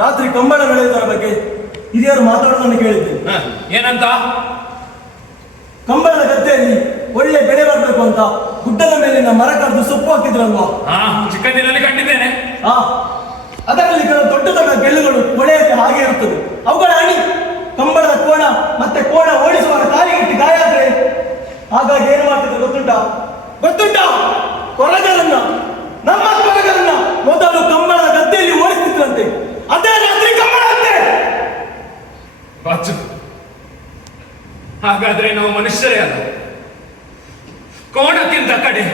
ರಾತ್ರಿ ಕಂಬಳ ನಡೆಯುವುದರ ಬಗ್ಗೆ ಹಿರಿಯರು ಮಾತಾಡೋದನ್ನು ಕೇಳಿದ್ದೆ. ಏನಂತ? ಕಂಬಳದ ಗದ್ದೆಯಲ್ಲಿ ಒಳ್ಳೆ ಬೆಳೆ ಬರಬೇಕು ಅಂತ ಗುಡ್ಡದ ಮೇಲಿನ ಮರ ಕಡ್ದು ಸೊಪ್ಪು ಹಾಕಿದ್ರಲ್ವಾ? ಚಿಕ್ಕಂದಿನಲ್ಲಿ ಕಂಡಿದ್ದೇನೆ. ಅದರಲ್ಲಿ ಕೆಲವು ದೊಡ್ಡ ದೊಡ್ಡ ಗೆಲ್ಲುಗಳು ಕೊಳೆಯಕ್ಕೆ ಹಾಗೆ ಇರುತ್ತದೆ. ಅವುಗಳ ಅಣಿ ಕಂಬಳದ ಕೋಣ ಮತ್ತೆ ಕೋಣ ಓಡಿಸುವ ಕಾಲಿಗಿಟ್ಟು ಗಾಯ ಆದ್ರೆ ಹಾಗಾಗಿ ಏನು ಮಾಡ್ತಿದ್ರು ಗೊತ್ತುಂಟಾ? ಕೊರಗರನ್ನ, ನಮ್ಮ ಕೊರಗರನ್ನ ಮೊದಲು ಕಂಬಳದ ಗದ್ದೆಯಲ್ಲಿ ಓಡಿಸ್ತಿದ್ರಂತೆ. ಅದೇ ರಾತ್ರಿ ಕಂಬಳ ಅಂತೆ. ಹಾಗಾದ್ರೆ ನಾವು ಮನುಷ್ಯರೇ ಅಲ್ಲ, ಕೋಣಕ್ಕಿಂತ ಕಡೆ